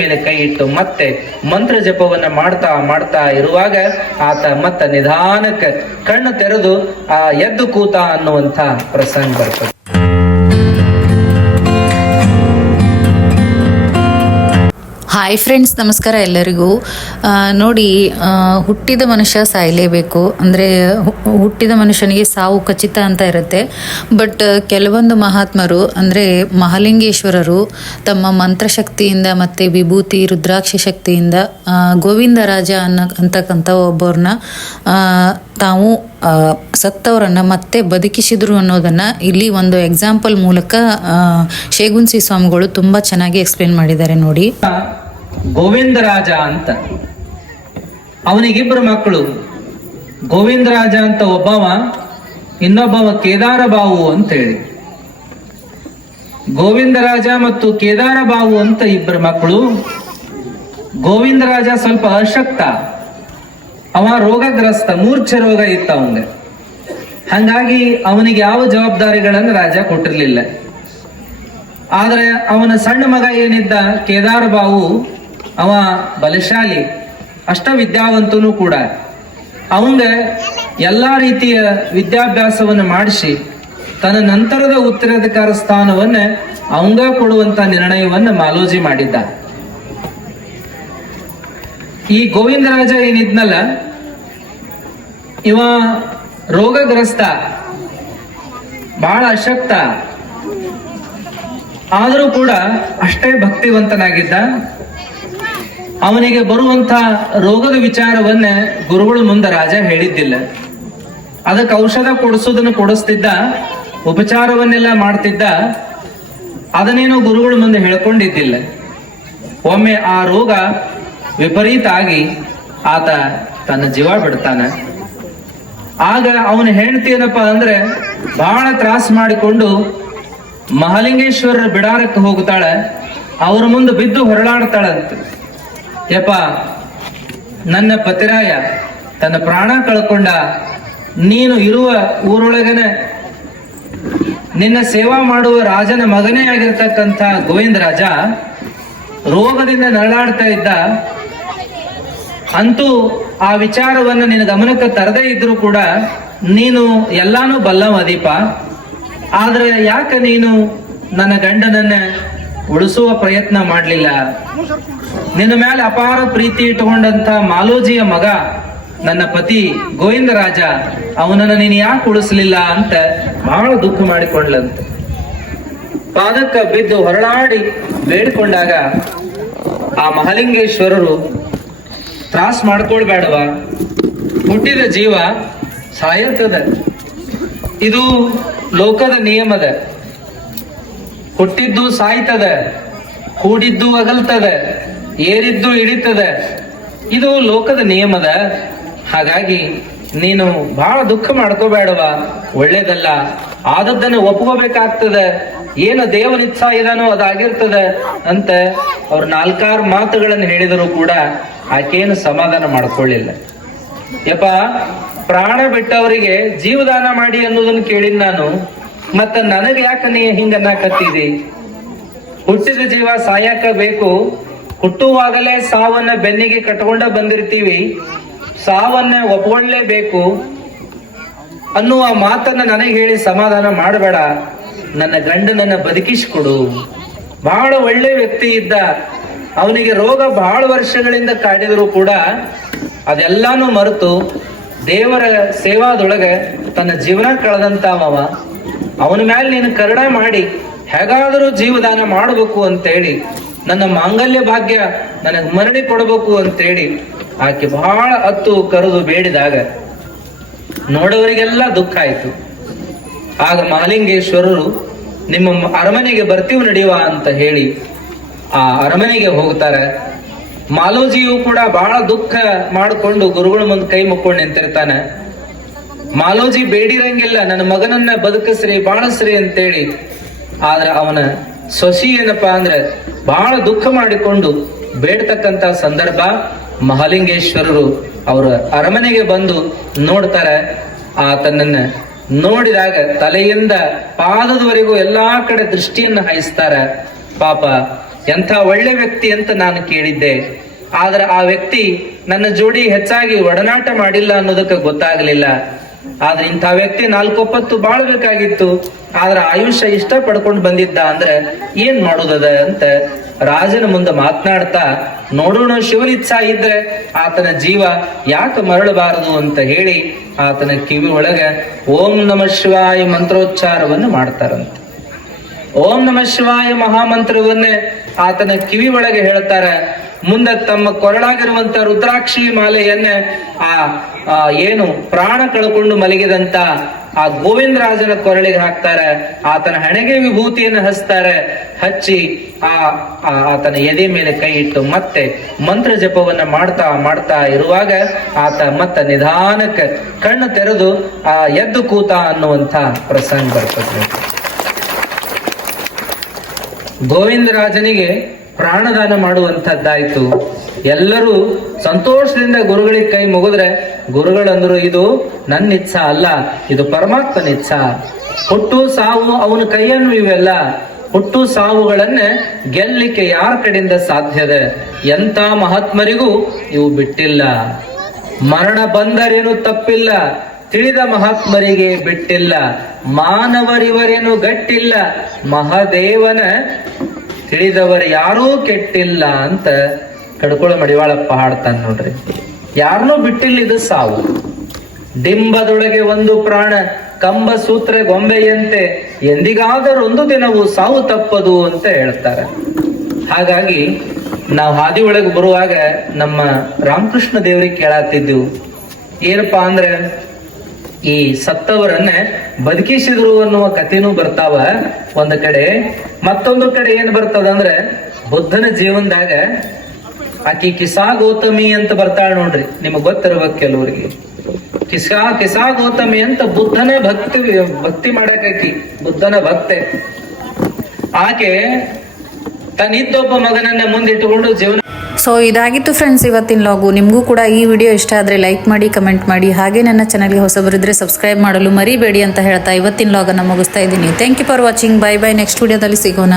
ಮೇಲೆ ಕೈ ಇಟ್ಟು ಮತ್ತೆ ಮಂತ್ರ ಜಪವನ್ನ ಮಾಡ್ತಾ ಮಾಡ್ತಾ ಇರುವಾಗ ಆತ ಮತ್ತ ನಿಧಾನಕ್ಕೆ ಕಣ್ಣು ತೆರೆದು ಎದ್ದು ಕೂತ ಅನ್ನುವಂಥ ಪ್ರಸಂಗ ಬರ್ತದೆ. ಹಾಯ್ ಫ್ರೆಂಡ್ಸ್, ನಮಸ್ಕಾರ ಎಲ್ಲರಿಗೂ. ನೋಡಿ, ಹುಟ್ಟಿದ ಮನುಷ್ಯ ಸಾಯಲೇಬೇಕು ಅಂದರೆ ಹುಟ್ಟಿದ ಮನುಷ್ಯನಿಗೆ ಸಾವು ಖಚಿತ ಅಂತ ಇರುತ್ತೆ. ಬಟ್ ಕೆಲವೊಂದು ಮಹಾತ್ಮರು ಅಂದರೆ ಮಹಾಲಿಂಗೇಶ್ವರರು ತಮ್ಮ ಮಂತ್ರಶಕ್ತಿಯಿಂದ ಮತ್ತು ವಿಭೂತಿ ರುದ್ರಾಕ್ಷಿ ಶಕ್ತಿಯಿಂದ ಗೋವಿಂದರಾಜ ಅಂತಕ್ಕಂಥ ಒಬ್ಬರನ್ನ ತಾವು ಸತ್ತವರನ್ನು ಮತ್ತೆ ಬದುಕಿಸಿದ್ರು ಅನ್ನೋದನ್ನು ಇಲ್ಲಿ ಒಂದು ಎಕ್ಸಾಂಪಲ್ ಮೂಲಕ ಶೇಗುನ್ಸಿ ಸ್ವಾಮಿಗಳು ತುಂಬ ಚೆನ್ನಾಗಿ ಎಕ್ಸ್ಪ್ಲೇನ್ ಮಾಡಿದ್ದಾರೆ ನೋಡಿ. ಗೋವಿಂದರಾಜ ಅಂತ ಅವನಿಗಿಬ್ಬರು ಮಕ್ಕಳು. ಗೋವಿಂದರಾಜ ಅಂತ ಒಬ್ಬವ, ಇನ್ನೊಬ್ಬವ ಕೇದಾರ ಬಾವು ಅಂತ ಹೇಳಿ. ಗೋವಿಂದರಾಜ ಮತ್ತು ಕೇದಾರ ಬಾವು ಅಂತ ಇಬ್ಬರು ಮಕ್ಕಳು. ಗೋವಿಂದರಾಜ ಸ್ವಲ್ಪ ಅಶಕ್ತ, ಅವ ರೋಗಗ್ರಸ್ತ, ಮೂರ್ಛೆ ರೋಗ ಇತ್ತ ಅವನಿಗೆ. ಹಂಗಾಗಿ ಅವನಿಗೆ ಯಾವ ಜವಾಬ್ದಾರಿಗಳನ್ನು ರಾಜ ಕೊಟ್ಟಿರ್ಲಿಲ್ಲ. ಆದ್ರೆ ಅವನ ಸಣ್ಣ ಮಗ ಏನಿದ್ದ ಕೇದಾರ ಬಾವು, ಅವ ಬಲಶಾಲಿ, ಅಷ್ಟ ವಿದ್ಯಾವಂತನೂ ಕೂಡ. ಅವಂಗ ಎಲ್ಲಾ ರೀತಿಯ ವಿದ್ಯಾಭ್ಯಾಸವನ್ನು ಮಾಡಿಸಿ ತನ್ನ ನಂತರದ ಉತ್ತರಾಧಿಕಾರ ಸ್ಥಾನವನ್ನ ಅವಂಗ ಕೊಡುವಂತ ನಿರ್ಣಯವನ್ನ ಮಾಲೋಜಿ ಮಾಡಿದ್ದ. ಈ ಗೋವಿಂದರಾಜ ಏನಿದ್ನಲ್ಲ, ಇವ ರೋಗಗ್ರಸ್ತ, ಬಹಳ ಅಶಕ್ತ, ಆದರೂ ಕೂಡ ಅಷ್ಟೇ ಭಕ್ತಿವಂತನಾಗಿದ್ದ. ಅವನಿಗೆ ಬರುವಂತ ರೋಗದ ವಿಚಾರವನ್ನ ಗುರುಗಳ ಮುಂದೆ ರಾಜ ಹೇಳಿದ್ದಿಲ್ಲ. ಅದಕ್ಕೆ ಔಷಧ ಕೊಡಿಸೋದನ್ನು ಕೊಡಿಸ್ತಿದ್ದ, ಉಪಚಾರವನ್ನೆಲ್ಲ ಮಾಡ್ತಿದ್ದ, ಅದನ್ನೇನೋ ಗುರುಗಳ ಮುಂದೆ ಹೇಳ್ಕೊಂಡಿದ್ದಿಲ್ಲ. ಒಮ್ಮೆ ಆ ರೋಗ ವಿಪರೀತ ಆಗಿ ಆತ ತನ್ನ ಜೀವ ಬಿಡ್ತಾನ. ಆಗ ಅವನ ಹೆಂಡತಿ ಏನಪ್ಪಾ ಅಂದ್ರೆ ಬಹಳ ತ್ರಾಸ ಮಾಡಿಕೊಂಡು ಮಹಾಲಿಂಗೇಶ್ವರರ ಬಿಡಾರಕ್ಕೆ ಹೋಗ್ತಾಳೆ. ಅವ್ರ ಮುಂದೆ ಬಿದ್ದು ಹೊರಳಾಡ್ತಾಳಂತ. ಯಪ್ಪ, ನನ್ನ ಪತಿರಾಯ ತನ್ನ ಪ್ರಾಣ ಕಳ್ಕೊಂಡ, ನೀನು ಇರುವ ಊರೊಳಗನೆ ನಿನ್ನ ಸೇವಾ ಮಾಡುವ ರಾಜನ ಮಗನೇ ಆಗಿರ್ತಕ್ಕಂಥ ಗೋವಿಂದರಾಜ ರೋಗದಿಂದ ನರಳಾಡ್ತಾ ಇದ್ದ. ಅಂತೂ ಆ ವಿಚಾರವನ್ನ ನಿನ್ನ ಗಮನಕ್ಕೆ ತರದೇ ಇದ್ರು ಕೂಡ ನೀನು ಎಲ್ಲಾನು ಬಲ್ಲವದೀಪ. ಆದ್ರೆ ಯಾಕೆ ನೀನು ನನ್ನ ಗಂಡನನ್ನ ಉಳಿಸುವ ಪ್ರಯತ್ನ ಮಾಡ್ಲಿಲ್ಲ? ನಿನ್ನ ಮೇಲೆ ಅಪಾರ ಪ್ರೀತಿ ಇಟ್ಟುಕೊಂಡಂತ ಮಾಲೋಜಿಯ ಮಗ ನನ್ನ ಪತಿ ಗೋವಿಂದರಾಜ, ಅವನನ್ನ ನೀನು ಯಾಕೆ ಉಳಿಸ್ಲಿಲ್ಲ ಅಂತ ಬಹಳ ದುಃಖ ಮಾಡಿಕೊಂಡ್ಲಂತ. ಪಾದಕ್ಕ ಬಿದ್ದು ಹೊರಳಾಡಿ ಬೇಡ್ಕೊಂಡಾಗ ಆ ಮಹಾಲಿಂಗೇಶ್ವರರು, ತ್ರಾಸ ಮಾಡ್ಕೊಳ್ಬೇಡವ, ಹುಟ್ಟಿದ ಜೀವ ಸಾಯತದ, ಇದು ಲೋಕದ ನಿಯಮದ. ಹುಟ್ಟಿದ್ದು ಸಾಯ್ತದ, ಕೂಡಿದ್ದು ಅಗಲ್ತದ, ಏರಿದ್ದು ಇಳಿತದ, ಇದು ಲೋಕದ ನಿಯಮದ. ಹಾಗಾಗಿ ನೀನು ಬಹಳ ದುಃಖ ಮಾಡ್ಕೋಬೇಡವ, ಒಳ್ಳೇದಲ್ಲ. ಆದದ್ದನ್ನು ಒಪ್ಕೋಬೇಕಾಗ್ತದ, ಏನು ದೇವನಿಚ್ಛ ಇದಾನೋ ಅದಾಗಿರ್ತದ ಅಂತ ಅವ್ರು 4-6 ಮಾತುಗಳನ್ನು ಹೇಳಿದರೂ ಕೂಡ ಆಕೆಯನ್ನು ಸಮಾಧಾನ ಮಾಡ್ಕೊಳ್ಳಿಲ್ಲ. ಯಪ್ಪ, ಪ್ರಾಣ ಬಿಟ್ಟವರಿಗೆ ಜೀವದಾನ ಮಾಡಿ ಅನ್ನೋದನ್ನು ಕೇಳಿದ್ ನಾನು, ಮತ್ತ ನನಗೆ ಯಾಕೆ ನೀ ಹಿಂಗನ್ನಕತ್ತಿದಿ? ಹುಟ್ಟಿದ ಜೀವ ಸಾಯಕ ಬೇಕು, ಹುಟ್ಟುವಾಗಲೇ ಸಾವನ್ನ ಬೆನ್ನಿಗೆ ಕಟ್ಕೊಂಡ ಬಂದಿರ್ತೀವಿ, ಸಾವನ್ನ ಒಪ್ಕೊಳ್ಳೇಬೇಕು ಅನ್ನುವ ಮಾತನ್ನ ನನಗೆ ಹೇಳಿ ಸಮಾಧಾನ ಮಾಡಬೇಡ. ನನ್ನ ಗಂಡನನ್ನ ಬದುಕಿಸಿಕೊಡು. ಬಹಳ ಒಳ್ಳೆ ವ್ಯಕ್ತಿ ಇದ್ದ, ಅವನಿಗೆ ರೋಗ ಬಹಳ ವರ್ಷಗಳಿಂದ ಕಾಡಿದ್ರು ಕೂಡ ಅದೆಲ್ಲಾನು ಮರೆತು ದೇವರ ಸೇವಾದೊಳಗೆ ತನ್ನ ಜೀವನ ಕಳೆದಂತವ. ಅವನ ಮೇಲೆ ನೀನು ಕರುಣೆ ಮಾಡಿ ಹೇಗಾದರೂ ಜೀವದಾನ ಮಾಡಬೇಕು ಅಂತೇಳಿ, ನನ್ನ ಮಾಂಗಲ್ಯ ಭಾಗ್ಯ ನನಗೆ ಮರಳಿ ಕೊಡಬೇಕು ಅಂತೇಳಿ ಆಕೆ ಬಹಳ ಹತ್ತು ಕರೆದು ಬೇಡಿದಾಗ ನೋಡೋರಿಗೆಲ್ಲ ದುಃಖ ಆಯ್ತು. ಆಗ ಮಹಾಲಿಂಗೇಶ್ವರರು, ನಿಮ್ಮ ಅರಮನೆಗೆ ಬರ್ತೀವಿ ನಡೆಯುವ ಅಂತ ಹೇಳಿ ಆ ಅರಮನೆಗೆ ಹೋಗ್ತಾರೆ. ಮಾಲೋಜಿಯು ಕೂಡ ಬಹಳ ದುಃಖ ಮಾಡಿಕೊಂಡು ಗುರುಗಳ ಮುಂದೆ ಕೈ ಮುಕ್ಕೊಂಡು ನಿಂತಿರ್ತಾನೆ. ಮಾಲೋಜಿ ಬೇಡಿರಂಗಿಲ್ಲ, ನನ್ನ ಮಗನನ್ನ ಬದುಕಿಸ್ರಿ, ಬಾಳಸ್ರಿ ಅಂತೇಳಿ. ಆದ್ರೆ ಅವನ ಸೊಸಿ ಏನಪ್ಪಾ ಅಂದ್ರೆ ಬಹಳ ದುಃಖ ಮಾಡಿಕೊಂಡು ಬೇಡ್ತಕ್ಕಂತ ಸಂದರ್ಭ ಮಹಾಲಿಂಗೇಶ್ವರರು ಅವರ ಅರಮನೆಗೆ ಬಂದು ನೋಡ್ತಾರೆ. ಆತನನ್ನ ನೋಡಿದಾಗ ತಲೆಯಿಂದ ಪಾದದವರೆಗೂ ಎಲ್ಲಾ ಕಡೆ ದೃಷ್ಟಿಯನ್ನ ಹಾಯಿಸ್ತಾರ. ಪಾಪ ಎಂಥ ಒಳ್ಳೆ ವ್ಯಕ್ತಿ ಅಂತ ನಾನು ಕೇಳಿದ್ದೆ. ಆದ್ರೆ ಆ ವ್ಯಕ್ತಿ ನನ್ನ ಜೋಡಿ ಹೆಚ್ಚಾಗಿ ಒಡನಾಟ ಮಾಡಿಲ್ಲ ಅನ್ನೋದಕ್ಕೆ ಗೊತ್ತಾಗ್ಲಿಲ್ಲ. ಆದ್ರೆ ಇಂಥ ವ್ಯಕ್ತಿ 4 ಹೊತ್ತು ಬಾಳ್ಬೇಕಾಗಿತ್ತು, ಆದ್ರೆ ಆಯುಷ್ಯ ಇಷ್ಟ ಪಡ್ಕೊಂಡು ಬಂದಿದ್ದ ಅಂದ್ರೆ ಏನ್ ಮಾಡೋದದ ಅಂತ ರಾಜನ ಮುಂದೆ ಮಾತನಾಡ್ತಾ, ನೋಡೋಣ ಶಿವನಿಚ್ಛಾ ಇದ್ರೆ ಆತನ ಜೀವ ಯಾಕೆ ಮರಳಬಾರದು ಅಂತ ಹೇಳಿ ಆತನ ಕಿವಿ ಒಳಗೆ ಓಂ ನಮಃ ಶಿವಾಯ ಮಂತ್ರೋಚ್ಚಾರವನ್ನು ಮಾಡ್ತಾರಂತೆ. ಓಂ ನಮಃ ಶಿವಾಯ ಮಹಾಮಂತ್ರವನ್ನೇ ಆತನ ಕಿವಿ ಒಳಗೆ ಹೇಳ್ತಾರೆ. ಮುಂದೆ ತಮ್ಮ ಕೊರಳಾಗಿರುವಂತ ರುದ್ರಾಕ್ಷಿ ಮಾಲೆಯನ್ನ ಏನು ಪ್ರಾಣ ಕಳ್ಕೊಂಡು ಮಲಗಿದಂತ ಆ ಗೋವಿಂದರಾಜನ ಕೊರಳಿಗೆ ಹಾಕ್ತಾರೆ. ಆತನ ಹಣೆಗೆ ವಿಭೂತಿಯನ್ನು ಹಚ್ತಾರೆ. ಹಚ್ಚಿ ಆತನ ಎದೆ ಮೇಲೆ ಕೈ ಇಟ್ಟು ಮತ್ತೆ ಮಂತ್ರ ಜಪವನ್ನ ಮಾಡ್ತಾ ಇರುವಾಗ ಆತ ಮತ್ತೆ ನಿಧಾನಕ್ಕೆ ಕಣ್ಣು ತೆರೆದು ಎದ್ದು ಕೂತ ಅನ್ನುವಂಥ ಪ್ರಸಂಗ ಬರ್ತದೆ. ಗೋವಿಂದರಾಜನಿಗೆ ಪ್ರಾಣದಾನ ಮಾಡುವಂತದ್ದಾಯ್ತು. ಎಲ್ಲರೂ ಸಂತೋಷದಿಂದ ಗುರುಗಳಿಗೆ ಕೈ ಮುಗಿದ್ರೆ ಗುರುಗಳಂದ್ರು, ಇದು ನನ್ನ ಇಚ್ಛಾ ಅಲ್ಲ, ಇದು ಪರಮಾತ್ಮನ ಇಚ್ಛಾ. ಹುಟ್ಟು ಸಾವು ಅವನ ಕೈಯನ್ನು ಇವೆಲ್ಲ. ಹುಟ್ಟು ಸಾವುಗಳನ್ನ ಗೆಲ್ಲಿಕ್ಕೆ ಯಾರ ಕಡೆಯಿಂದ ಸಾಧ್ಯದ? ಎಂತ ಮಹಾತ್ಮರಿಗೂ ಇವು ಬಿಟ್ಟಿಲ್ಲ. ಮರಣ ಬಂದರೇನು ತಪ್ಪಿಲ್ಲ, ತಿಳಿದ ಮಹಾತ್ಮರಿಗೆ ಬಿಟ್ಟಿಲ್ಲ. ಮಾನವರಿವರೇನು ಗಟ್ಟಿಲ್ಲ, ಮಹಾದೇವನ ತಿಳಿದವರು ಯಾರೂ ಕೆಟ್ಟಿಲ್ಲ ಅಂತ ಕಡ್ಕೊಳ ಮಡಿವಾಳಪ್ಪ ಹಾಡ್ತಾನೆ ನೋಡ್ರಿ. ಯಾರನ್ನೂ ಬಿಟ್ಟಿಲ್ಲ, ಇದು ಸಾವು. ಡಿಂಬದೊಳಗೆ ಒಂದು ಪ್ರಾಣ, ಕಂಬ ಸೂತ್ರ ಗೊಂಬೆಯಂತೆ, ಎಂದಿಗಾದರೂ ಒಂದು ದಿನವೂ ಸಾವು ತಪ್ಪದು ಅಂತ ಹೇಳ್ತಾರೆ. ಹಾಗಾಗಿ ನಾವು ಹಾದಿ ಒಳಗೆ ಬರುವಾಗ ನಮ್ಮ ರಾಮಕೃಷ್ಣ ದೇವರಿಗೆ ಕೇಳಾತಿದ್ದೆವು, ಏನಪ್ಪಾ ಅಂದ್ರೆ ಈ ಸತ್ತವರನ್ನ ಬದುಕಿಸಿದ್ರು ಅನ್ನುವ ಕಥೆನೂ ಬರ್ತಾವ ಒಂದ್ ಕಡೆ. ಮತ್ತೊಂದು ಕಡೆ ಏನ್ ಬರ್ತದ ಅಂದ್ರೆ ಬುದ್ಧನ ಜೀವನದಾಗ ಆಕಿ ಕಿಸಾ ಗೌತಮಿ ಅಂತ ಬರ್ತಾಳ ನೋಡ್ರಿ. ನಿಮಗ್ ಗೊತ್ತಿರ್ಬೇಕು ಕೆಲವ್ರಿಗೆ. ಕಿಸಾ ಗೌತಮಿ ಅಂತ ಬುದ್ಧನ ಭಕ್ತಿ ಮಾಡಾಕಿ, ಬುದ್ಧನ ಭಕ್ತೆ. ಆಕೆ ತನ್ನಿದ್ದೊಬ್ಬ ಮಗನನ್ನ ಮುಂದಿಟ್ಟುಕೊಂಡು ಜೀವನ. ಸೊ ಇದಾಗಿತ್ತು ಫ್ರೆಂಡ್ಸ್ ಇವತ್ತಿನ ಲಾಗು. ನಿಮಗೂ ಕೂಡ ಈ ವಿಡಿಯೋ ಇಷ್ಟ ಆದರೆ ಲೈಕ್ ಮಾಡಿ, ಕಮೆಂಟ್ ಮಾಡಿ, ಹಾಗೆ ನನ್ನ ಚಾನಲ್ಗೆ ಹೊಸಬರಿದ್ರೆ ಸಬ್ಸ್ಕ್ರೈಬ್ ಮಾಡಲು ಮರಿಬೇಡಿ ಅಂತ ಹೇಳ್ತಾ ಇವತ್ತಿನ ಲಾಗನ್ನು ಮುಗಿಸ್ತಾ ಇದ್ದೀನಿ. Thank you for watching. Bye bye. Next ವಿಡಿಯೋದಲ್ಲಿ ಸಿಗೋಣ.